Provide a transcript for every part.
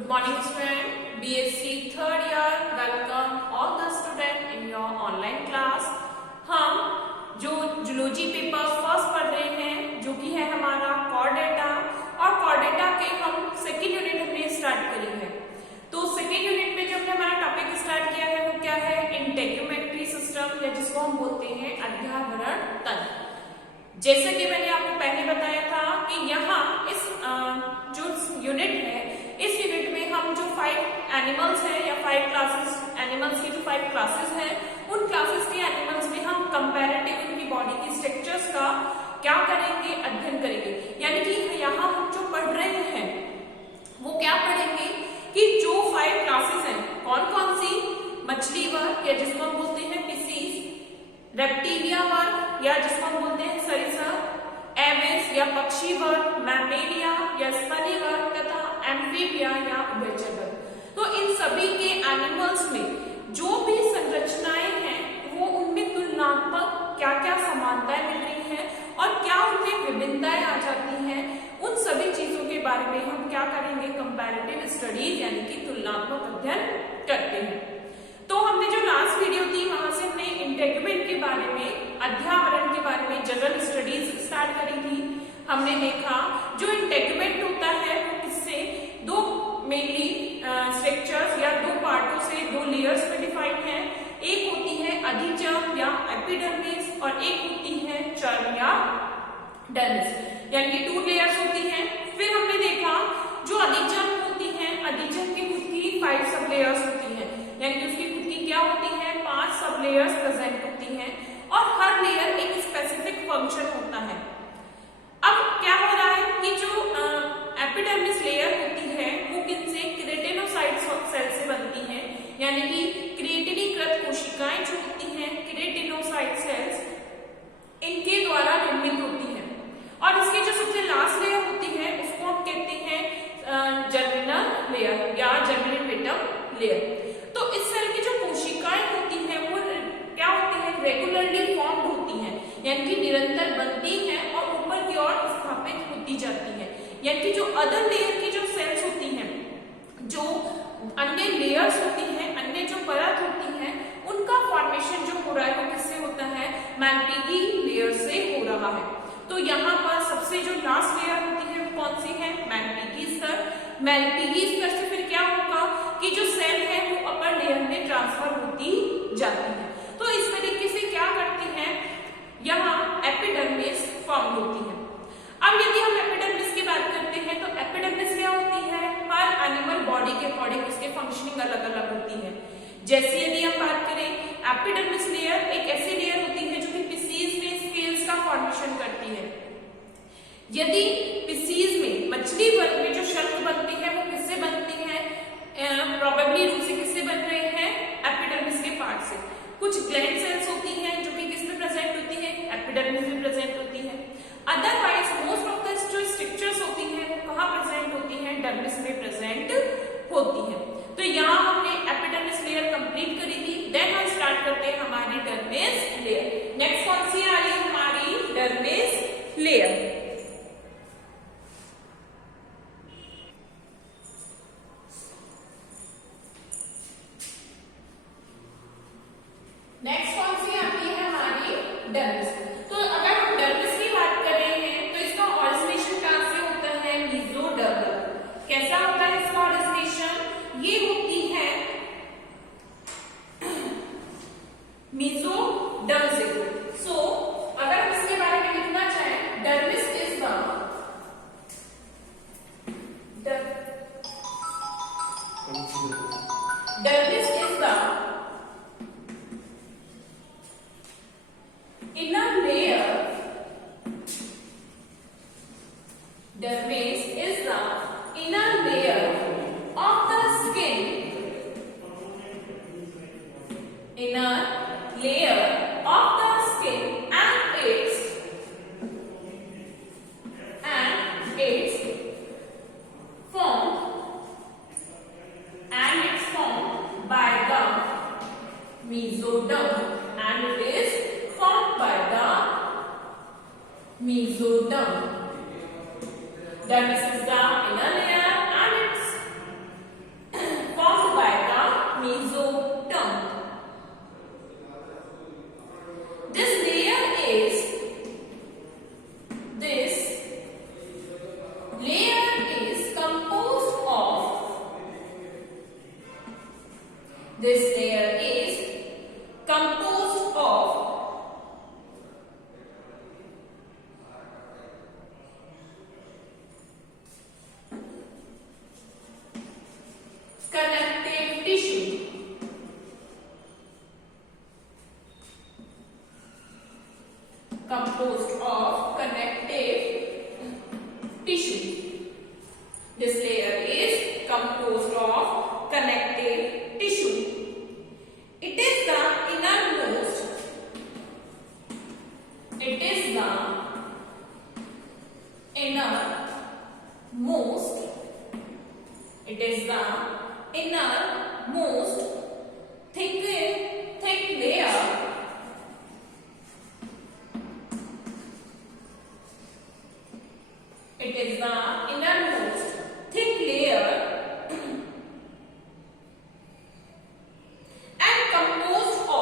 Good morning student, BSc third year, welcome all the student in your online class। हम जो zoology paper first पढ़ रहे हैं जो कि है हमारा कॉर डेटा, और कॉर डेटा के हम सेकेंड यूनिट हमने स्टार्ट करी है। तो सेकेंड यूनिट में जो हमने हमारा टॉपिक स्टार्ट किया है वो क्या है, इंटेग्यूमेंट्री सिस्टम, या जिसको हम बोलते हैं अध्यावरण तंत्र। जैसे कि मैंने आपको पहले बताया था कि यहाँ इस जो यूनिट है, इस यूनिट में हम जो 5 एनिमल्स हैं या 5 क्लासेस, एनिमल्स की जो 5 क्लासेस हैं, उन क्लासेस के एनिमल्स में हम कंपैरेटिव उनकी बॉडी की स्ट्रक्चर्स का क्या करेंगे, अध्ययन करेंगे। यानी कि यहाँ हम जो पढ़ रहे हैं वो क्या पढ़ेंगे कि जो 5 क्लासेस हैं, कौन कौन सी, मछली वर्ग या जिसको हम बोलते हैं फिशीज, रेप्टिलिया वर्ग या जिसको हम बोलते हैं सरीसृप, एविस या पक्षी वर्ग, मैमेलिया या स्तनी वर्ग तथा एम्फीबिया या उभयचर वर्ग। तो इन सभी के एनिमल्स में जो भी संरचनाएं हैं वो उनमें तुलनात्मक क्या क्या समानताएं मिल रही हैं और क्या उनमें विभिन्नताएं आ जाती हैं, उन सभी चीजों के बारे में हम क्या करेंगे, कंपैरेटिव स्टडीज यानी कि तुलनात्मक अध्ययन करते हैं। तो हमने जो लास्ट वीडियो थी वहां से हमने इंटेग्यूमेंट के बारे में, अध्यावरण के बारे में जनरल स्टडीज स्टार्ट करी थी। हमने देखा जो इंटेग्यूमेंट होता है वो किससे, दो मेनली स्ट्रक्चर्स या 2 पार्टों से, 2 लेयर्स में डिफाइंड है। एक होती है अधिचर्म या एपिडर्मिस और एक होती है चर्म या डर्मिस, यानी कि 2 लेयर्स होती हैं। फिर हमने देखा जो अधिचर्म होती है, अधिचर्म की खुद की 5 सब लेयर्स होती हैं, यानी कि उसकी खुद की क्या होती है, 5 सब लेयर्स प्रेजेंट होती हैं और हर लेयर एक स्पेसिफिक फंक्शन होता है। अब क्या हो रहा है कि जो एपिडर्मिस लेयर होती है वो किनसे, केराटिनोसाइट सेल से बनती है, यानी कि केराटिनीकृत कोशिकाएं जो होती हैं, केराटिनोसाइट सेल्स, इनके द्वारा निर्मित होती हैं। और इसकी जो सबसे लास्ट लेयर होती है उसको हम कहते हैं जर्मिनल लेयर या जर्मिनेटम लेयर। तो इस सेल की जो कोशिकाएं होती हैं वो क्या होती है, रेगुलरली फॉर्म्ड होती हैं, यानी कि निरंतर बनती हैं और ऊपर की ओर स्थापित होती जाती हैं। यानी कि जो अदर लेयर की जो सेल्स होती हैं, जो अन्य लेयर्स होती हैं, अन्य जो परत होती हैं, उनका फॉर्मेशन जो हो रहा है वो किससे होता है, मैल्पीगी लेयर से हो रहा है। तो यहाँ पर सबसे जो लास्ट लेयर होती है वो कौन सी है, मैल्पीगी स्तर। मैल्पीगी स्तर से फिर क्या होगा कि जो सेल है वो अपर लेयर में ट्रांसफर होती जाती है। तो इस तरीके से क्या करती हैं, यहाँ एपिडर्मिस फॉर्म होती है। अब यदि हम एपिडर्मिस की बात करते हैं तो एपिडर्मिस क्या होती है, हर एनिमल बॉडी के अकॉर्डिंग इसके फंक्शनिंग अलग अलग होती है। जैसे यदि हम बात करें, एपिडर्मिस लेयर एक ऐसी लेयर होती है जो कि फिशीज में स्केल्स का फॉर्मेशन करती है। यदि फिशीज में, मछली वर्ग में जो शल्क बनती है वो किससे बनती है, प्रोबेबली रूप से किससे बन रहे हैं, एपिडर्मिस के पार्ट से। कुछ ग्लैंड सेल्स होती हैं जो कि किस में प्रेजेंट होती है, एपिडर्मिस में प्रेजेंट होती है। अदरवाइज मोस्ट ऑफ द जो स्ट्रक्चर्स होती हैं वो कहाँ प्रेजेंट होती हैं, डर्मिस में प्रेजेंट होती है। तो यहाँ हमने एपिडर्मिस लेयर कंप्लीट करी थी। देन हम स्टार्ट करते हैं हमारी डर्मिस लेयर। नेक्स्ट कौन सी आ रही है हमारी, डर्मिस लेयर। नेक्स्ट कौन सी आती है हमारी, डर्मिस। तो अगर हम डर्मिस की बात कर रहे हैं तो इसका ऑरिजिनेशन कहां से होता है, मेसोडर्म। कैसा होता है इसका ऑरिजिनेशन, ये होती है मेसोडर्म से। सो अगर हम इसके बारे में लिखना चाहें, dermis is the dermis is the inner layer, dermis is the inner layer of the skin, inner layer of the skin and it's formed by the mesoderm, and it is formed by the mesoderm. Dermis is the inner layer and its innermost, it is the innermost thick layer it is the innermost thick layer and composed of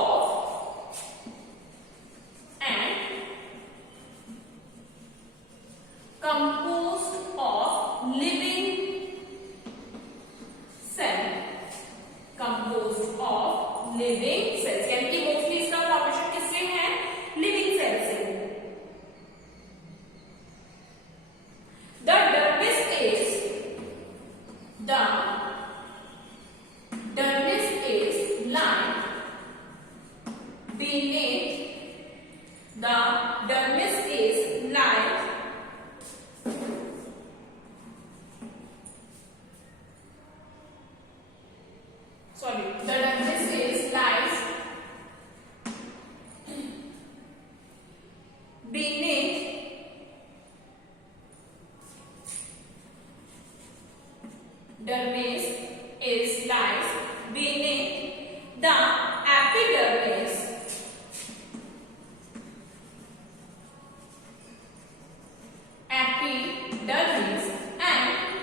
living cells, यानी कि मोस्टली इसका फॉर्मेशन किससे है? Living cell से। The dermis is lying beneath the dermis is lying sorry the dermis is lies beneath dermis is lies beneath the epidermis and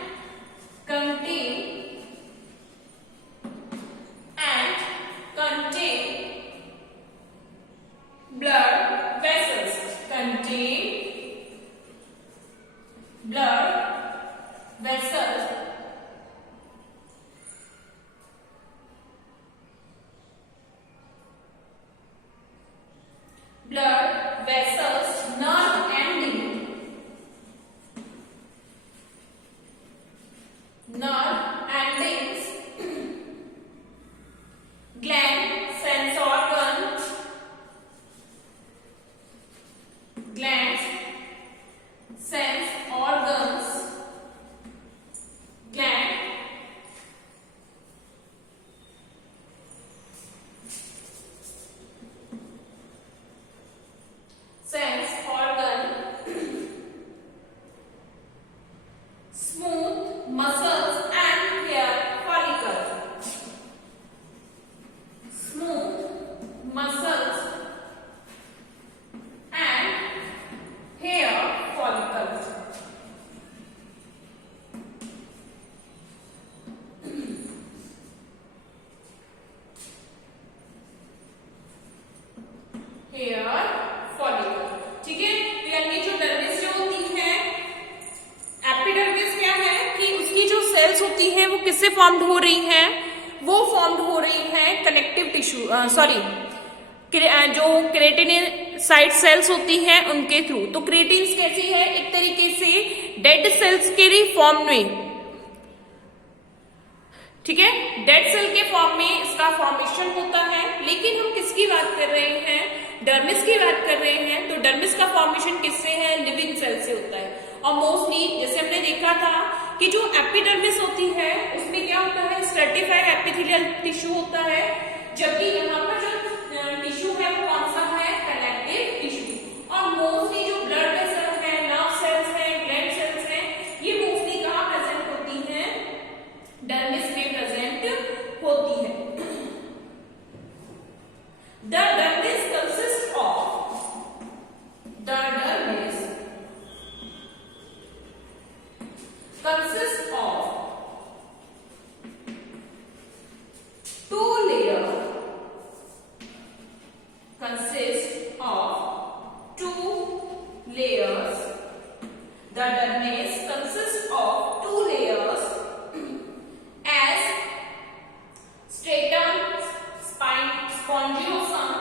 contain blood vessels nerve endings gland sense organs glands sense organs gland sense organ smooth muscles and hair follicle smooth muscles and hair follicles hair follicle ठीक है। तो यानी जो डर्मिस जो होती है, एपिडर्मिस क्या है कि उसकी जो सेल्स होती हैं वो किससे फॉर्म्ड हो रही हैं? वो फॉर्म्ड हो रही हैं कनेक्टिव टिश्यू जो केराटिनोसाइट सेल्स होती हैं उनके थ्रू। तो क्रिएटिन्स कैसी है? एक तरीके से डेड सेल्स के फॉर्म में, ठीक है, डेड सेल के फॉर्म में इसका फॉर्मेशन होता है। लेकिन हम किसकी बात कर रहे हैं? डर्मिस की बात कर रहे हैं। तो डर्मिस का फॉर्मेशन किससे है? लिविंग सेल से होता है। और मोस्टली जैसे हमने देखा था कि जो एपिडर्मिस होती है उसमें क्या होता है? स्ट्रेटिफाइड एपिथेलियल टिश्यू होता है, जबकि यहाँ पर जो टिश्यू है वो कौन सा है? Connective tissue. और मोस्टली जो ब्लड वेसल्स है, नर्व सेल्स है, ग्लैंड सेल्स है, ये मोस्टली कहाँ प्रेजेंट होती हैं? डर्मिस में प्रेजेंट होती है। The dermis consists of two layers The dermis consists of two layers as stratum spongiosum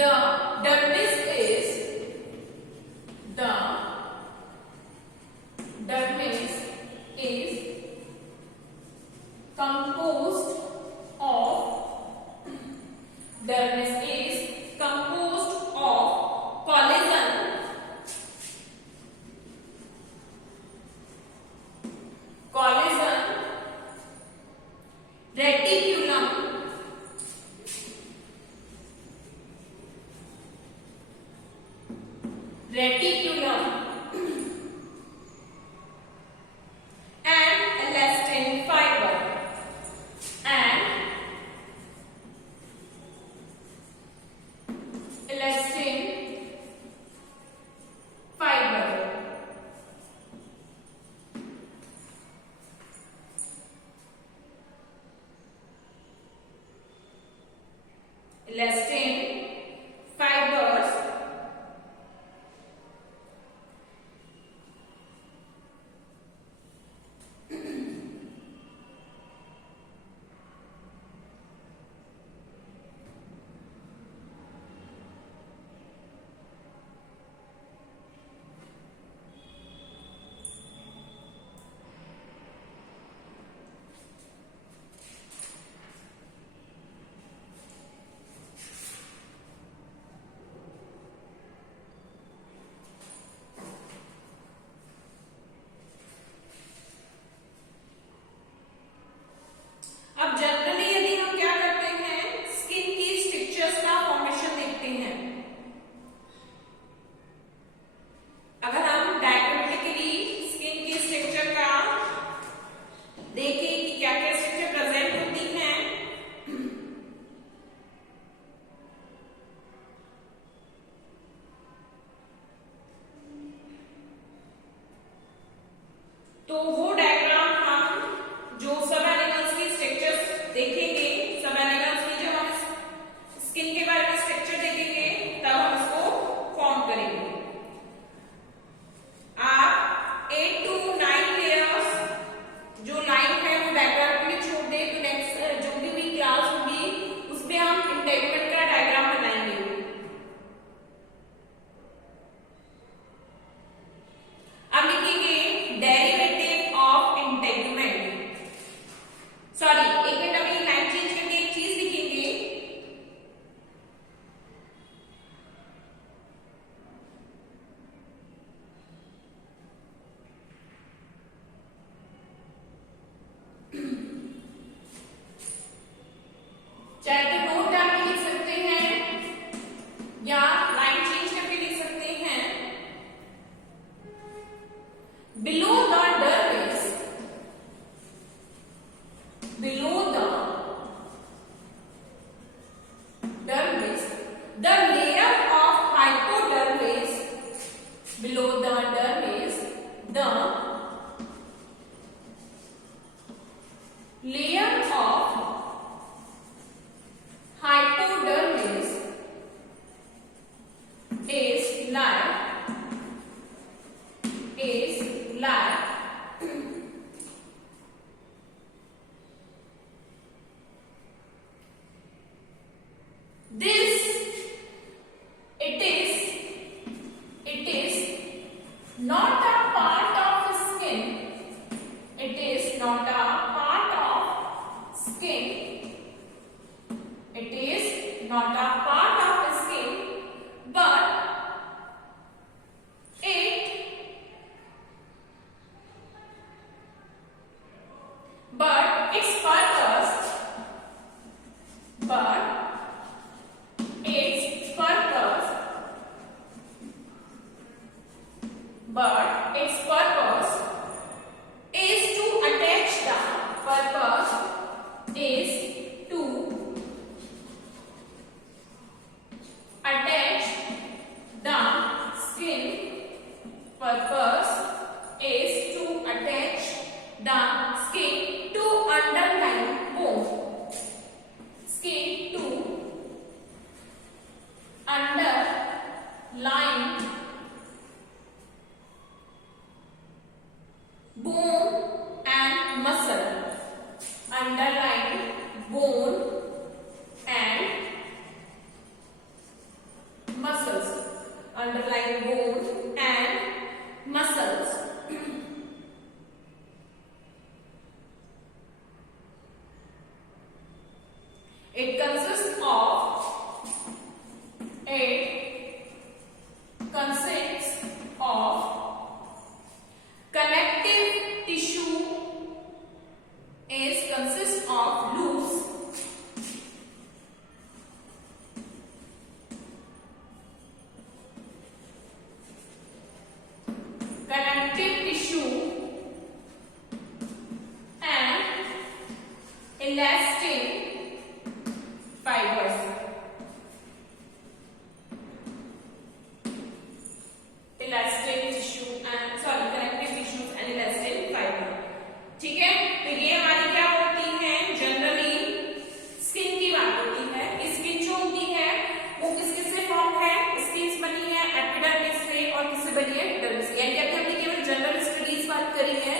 The dermis is composed of collagen, reticulum, and elastin fiber. Elastin fibers अब जनरली यदि हम क्या करते हैं, स्किन की स्ट्रक्चर्स का फॉर्मेशन देखते हैं। अगर हम डायग्रामेटिकली स्किन की स्ट्रक्चर का देखें कि क्या क्या स्ट्रक्चर प्रेजेंट होती हैं, तो वो डायग्राम हम जो सब एनिमल्स की स्ट्रक्चर्स देखेंगे, सब एनिमल्स की जब हम स्किन के बारे में स्ट्रक्चर देखेंगे तब हम इसको फॉर्म करेंगे। आप 8 to 9 लेयर्स जो लाइन है वो डायग्राम में छोड़ दे, तो नेक्स्ट जो भी क्लास होगी उसमें हम इंटेगुमेंट का डायग्राम बनाएंगे। अब लिखेंगे डेरिवेटिव ऑफ इंटेगुमेंट। सॉरी, एक मिनट, अभी लाइन चेंज करके एक चीज लिखेंगे। चाहे तो नोट डाल के लिख सकते हैं या लाइन चेंज करके लिख सकते हैं। Below the dermis, the layer of hypodermis, below the dermis, the layer of hypodermis is like this. It is not a part of skin. It is not a part of skin. It is not a part of skin, but its purpose, is to attach the skin. Purpose is to attach the skin to underlying bone. Skin to underlying bone and muscle. Underlying bone and elastin fibres, elastin tissue and connective tissues and elastin fibre. ठीक है, तो ये हमारी क्या होती है, generally skin की बात होती है। स्किन जो होती है वो किस किस से फॉर्म है, स्किन बनी है एपिडर्मिस से और किससे बनी है, डर्मिस से। यानी अभी हमने केवल जनरल स्टडीज बात करी है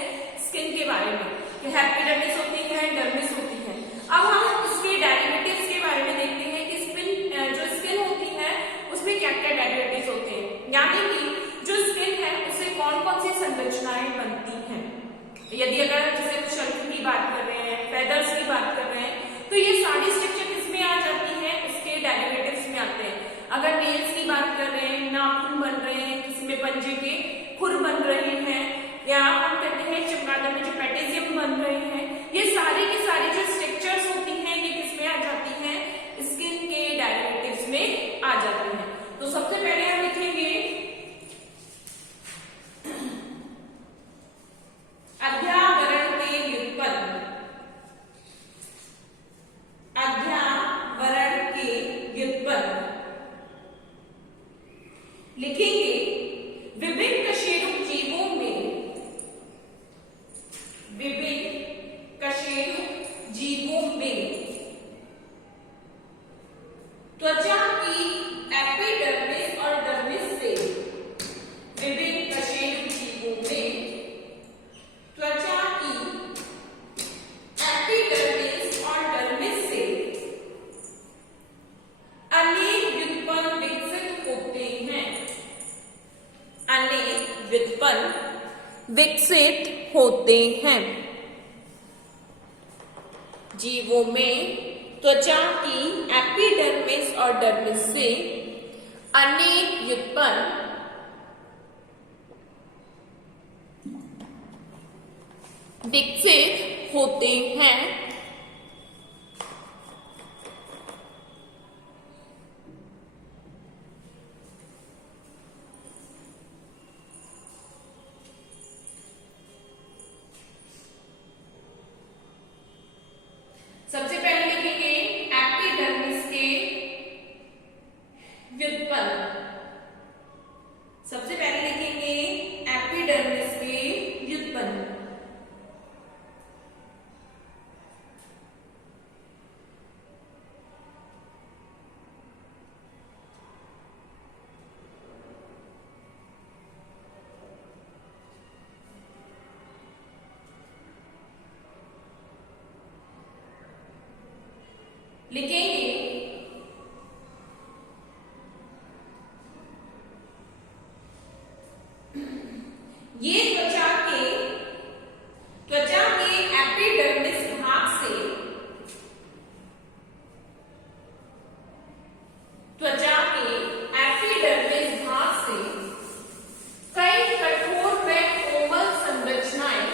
स्किन के बारे में कि एपिडर्मिस होती है, डर्मिस होती है। अब हम उसके डेरिवेटिव्स के बारे में देखते हैं कि जो स्किन होती है उसमें क्या क्या डेरिवेटिव्स होते हैं, यानी कि जो स्किन है उससे कौन कौन सी संरचनाएं बनती हैं। यदि अगर जैसे शल्क की बात कर रहे हैं, फेदर्स की बात कर रहे हैं, तो ये सारी स्ट्रक्चर किसमें आ जाती है, इसके डेरिवेटिव्स में आते हैं। अगर नेल्स की बात कर रहे हैं, नाखून बन रहे हैं, किसी में पंजे के खुर बन रहे हैं, या हम कहते हैं चमगादड़ में जो पेटेजियम बन रहे हैं, ये सारी की सारी जो स्ट्रक्चर्स होती हैं ये किसमें आ जाती हैं, स्किन के डेरिवेटिव्स में आ जाती हैं। तो सबसे पहले हम लिखेंगे अध्यावरण के व्युत्पन्न, अध्यावरण के व्युत्पन्न लिखेंगे विभिन्न कशेरुक जीवों में, विभिन्न कशेरुक जीवों में त्वचा की एपिडर्मिस और डर्मिस से, विभिन्न कशेरुक जीवों में त्वचा की एपिडर्मिस और डर्मिस से अनेक व्युत्पन्न विकसित होते हैं, अनेक व्युत्पन्न विकसित होते हैं। जीवों में त्वचा की एपिडर्मिस और डर्मिस से अनेक व्युत्पन्न विकसित होते हैं। सबसे पहले लिखेंगे एपिडर्मिस के व्युत्पन्न, सबसे पहले लिखेंगे एपिडर्मिस के व्युत्पन्न। लिखेंगे ये त्वचा के एपिडर्मिस भाग से, त्वचा के एपिडर्मिस भाग से कई कठोर व कोमल संरचनाएं,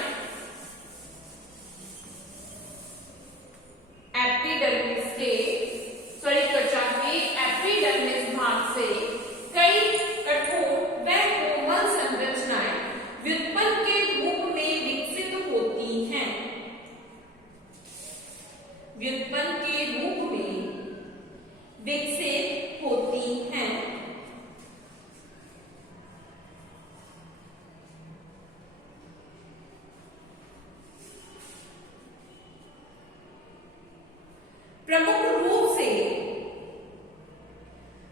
एपिडर्मिस के त्वचा के एपिडर्मिस भाग से कई कठोर व कोमल संरचनाएं व्युत्पन्न के रूप में विकसित होती हैं, व्युत्पन्न के रूप में विकसित होती हैं। प्रमुख रूप से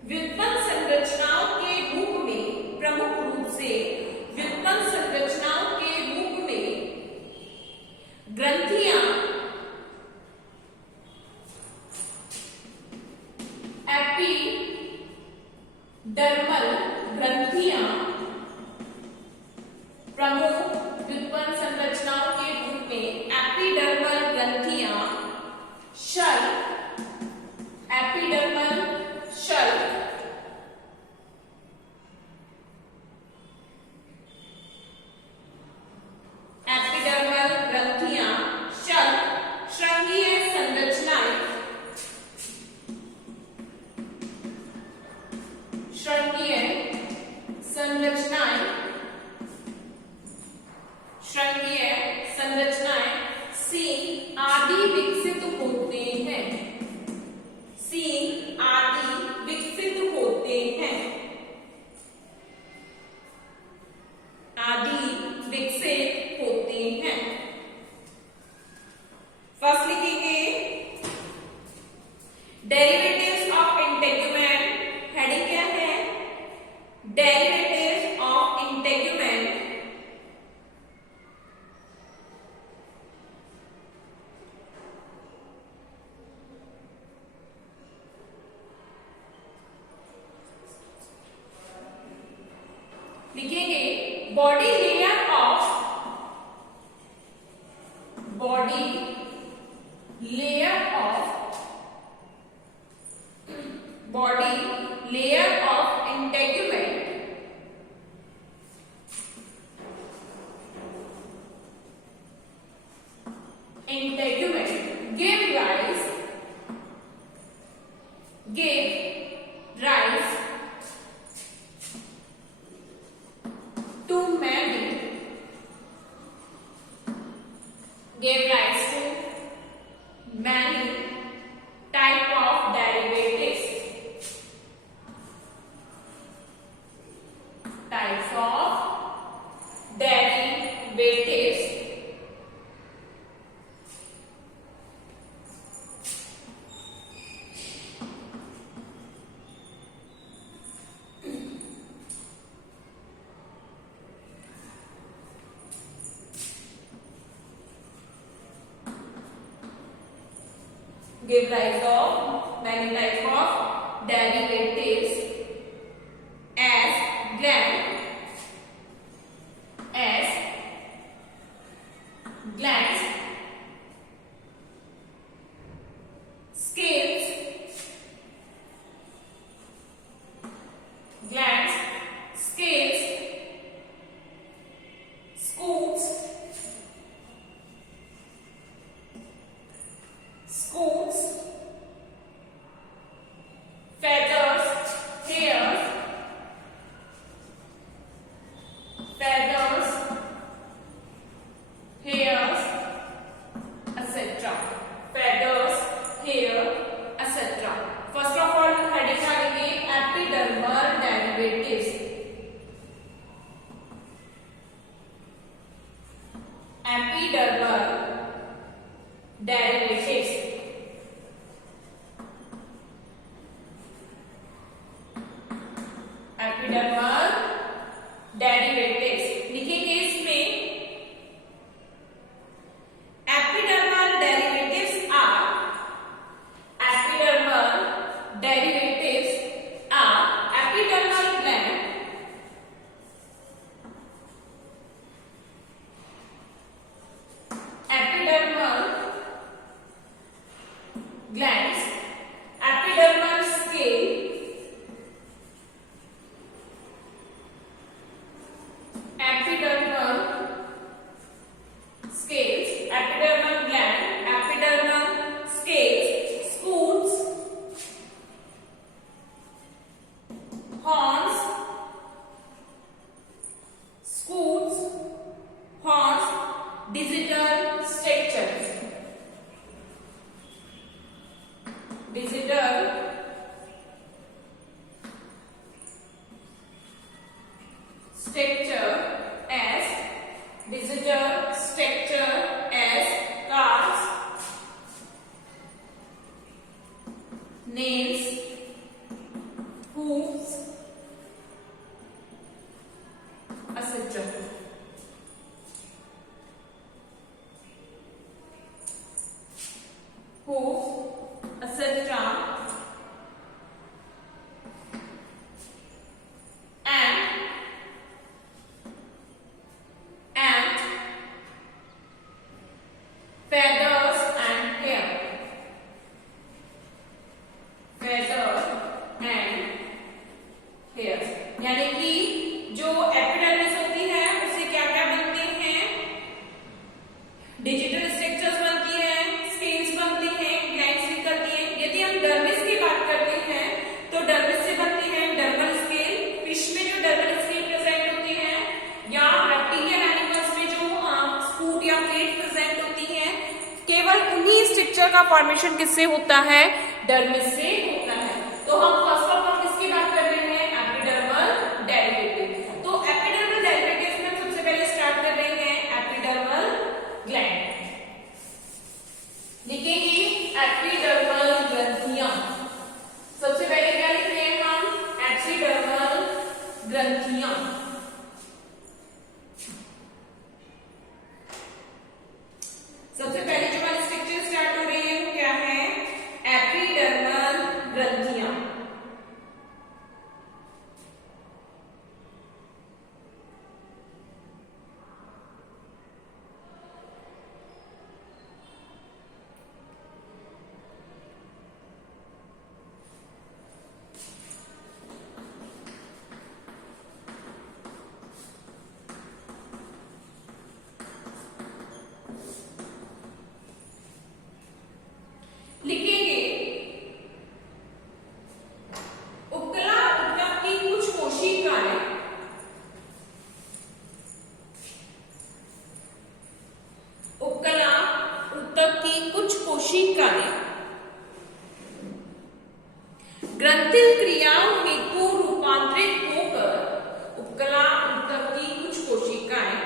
व्युत्पन्न संरचनाओं के रूप में, प्रमुख रूप से व्युत्पन्न संरचनाओं के रूप में ग्रंथियां, एपिडर्मल ग्रंथियां, प्रमुख व्युत्पन्न संरचनाओं के रूप में एपिडर्मल ग्रंथियां, शल्क, एपिडर्मल शल्क, एपिडर्मल ग्रंथियां, शल्क, श्रृंगीय संरचनाएं, श्रृंगीय संरचनाएं, श्रृंगीय संरचनाएं, सीन आदि विकसित सींग आदि विकसित होते हैं, आदि विकसित होते हैं। फर्स्ट लिखेंगे डेरिवेटिव्स ऑफ इंटेगुमेंट। हेडिंग क्या है? डेरिवेटिव्स ऑफ इंटेगुमेंट लिखेंगे body layer of integument give rise to many type of derivatives, give rise of many types of derivatives as glands, scales, scoots, feathers, hairs, etc. Feathers, hair, etc. First of all, heading डालेंगे epidermal derivatives. Epidermal derivatives. Epidermal derivatives लिखेंगे इसमें epidermal derivatives are epidermal gland, glands, epidermal scale, epidermal scales, epidermal gland, epidermal scales, scoots, horns, digital structures, digital structure as cars, nails, hooves, etc. Hooves, etc. and feathers and hair. यानी कि जो एपिडर्मिस होती है उससे क्या क्या बनते हैं? डिजिटल स्ट्रक्चर्स बनती हैं, स्केल्स बनती हैं, ग्लैंड्स निकलती हैं। यदि हम डर्मिस की बात करते हैं तो डर्मिस से बनती है डर्मल स्केल। फिश में जो डर्मल स्केल प्रेजेंट होती है या रेप्टिलियन एनिमल्स में जो स्कूट या प्लेट प्रेजेंट होती है, केवल उन्हीं स्ट्रक्चर का फॉर्मेशन किससे होता है? डर्मिस से। तो हम फर्स्ट ऑफ ऑल किसकी बात कर रहे हैं, एपिडर्मल डेरिवेटिव। तो एपिडर्मल डेरिवेटिव में सबसे पहले स्टार्ट कर रहे हैं एपिडर्मल ग्लैंड। लिखेंगे एपिडर्मल ग्रंथियां। सबसे पहले क्या लिख रहे हैं हम, एपिडर्मल ग्रंथियां। सबसे पहले जो हमारी स्ट्रक्चर स्टार्ट हो रही है वो क्या है, एपिडर्मल ग्रंथियां। लिखेंगे उपकला ऊतक की कुछ कोशिकाएं उपकला ऊतक की कुछ कोशिकाएं ग्रंथिल क्रियाओं हेतु रूपांतरित होकर, उपकला ऊतक की कुछ कोशिकाएं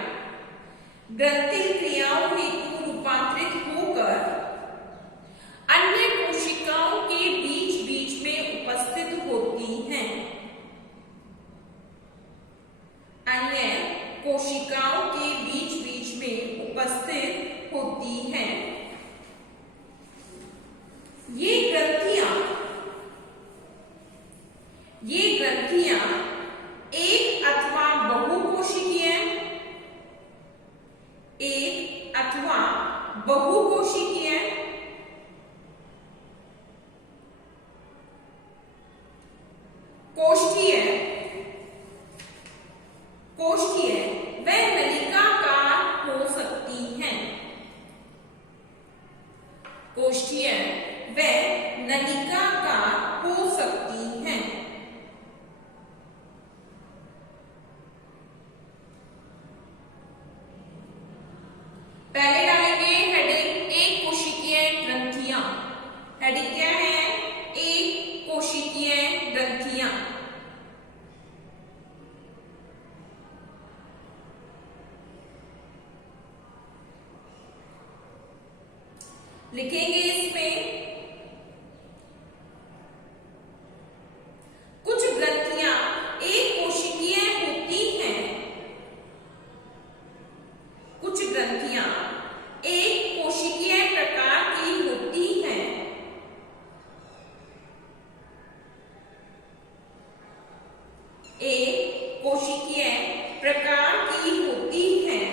ग्रंथिल क्रियाओं हेतु रूपांतरित होकर अन्य कोशिकाओं के बीच बीच में उपस्थित होती हैं। अन्य कोशिकाओं के बीच बीच में उपस्थित होती हैं। ये ग्रंथियां एक अथवा बहुकोशिकीय कोष्ठीय व नलिकाकार हो सकती हैं। कोष्ठीय व नलिकाकार हो सकती हैं। पहले डालेंगे हेडिंग एक कोशिकीय ग्रंथियां। हेडिंग क्या है, एक कोशिकीय ग्रंथियां। लिखेंगे इसमें कुछ ग्रंथियां एक कोशिकीय होती हैं। कुछ ग्रंथियां एक कोशिकीय प्रकार की होती हैं। एक कोशिकीय प्रकार की होती हैं।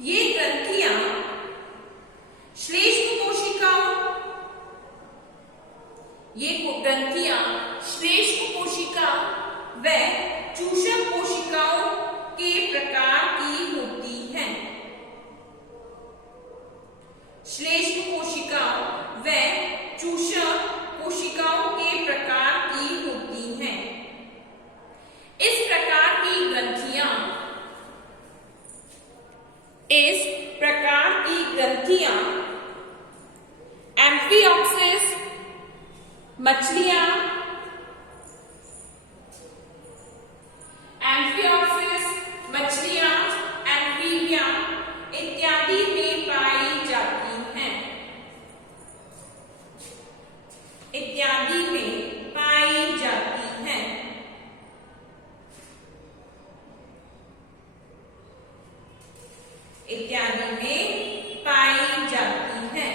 ये ग्रंथियां श्लेष्म कोशिका व चूषक कोशिकाओं के प्रकार की होती हैं। श्लेष्म कोशिका व चूषक कोशिकाओं के प्रकार की होती हैं। इस प्रकार की ग्रंथियां एम्फिऑक्सिस मछलियां, एम्फीबिया इत्यादि में पाई जाती हैं। इत्यादि में पाई जाती हैं। इत्यादि में पाई जाती हैं।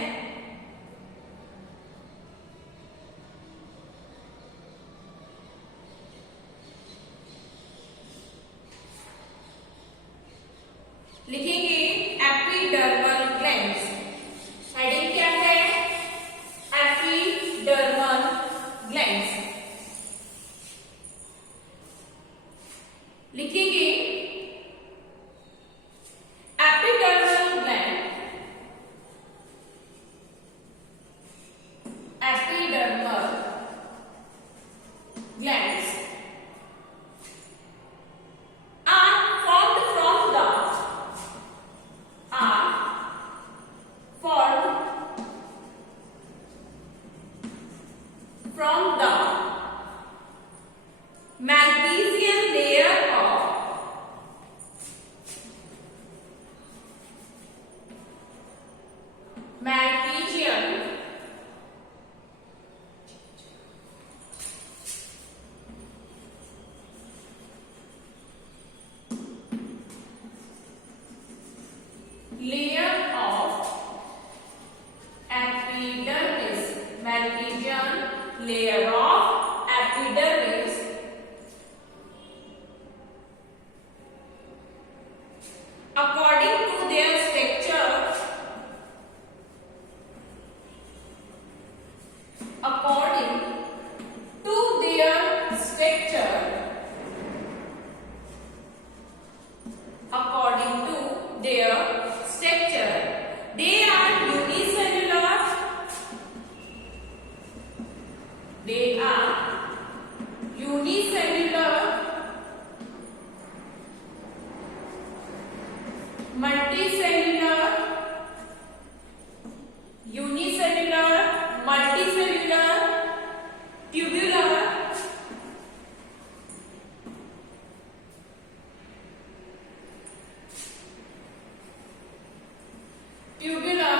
ट्यूबुलर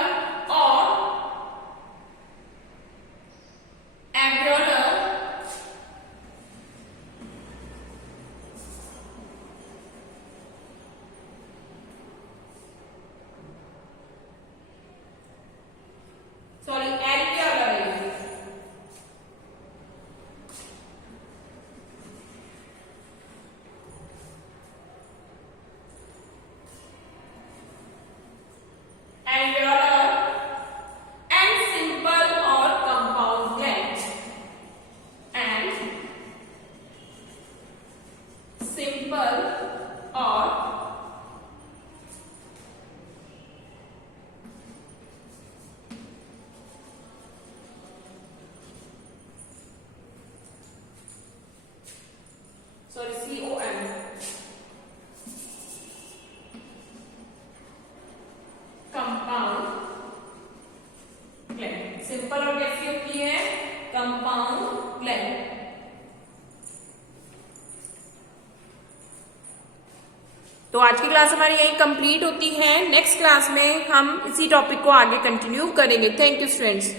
और alveolar and simple or compound gland and simple or COM compound gland. Simple और कैसी होती है? Compound gland. तो आज की क्लास हमारी यही कंप्लीट होती है। नेक्स्ट क्लास में हम इसी टॉपिक को आगे कंटिन्यू करेंगे। Thank you students.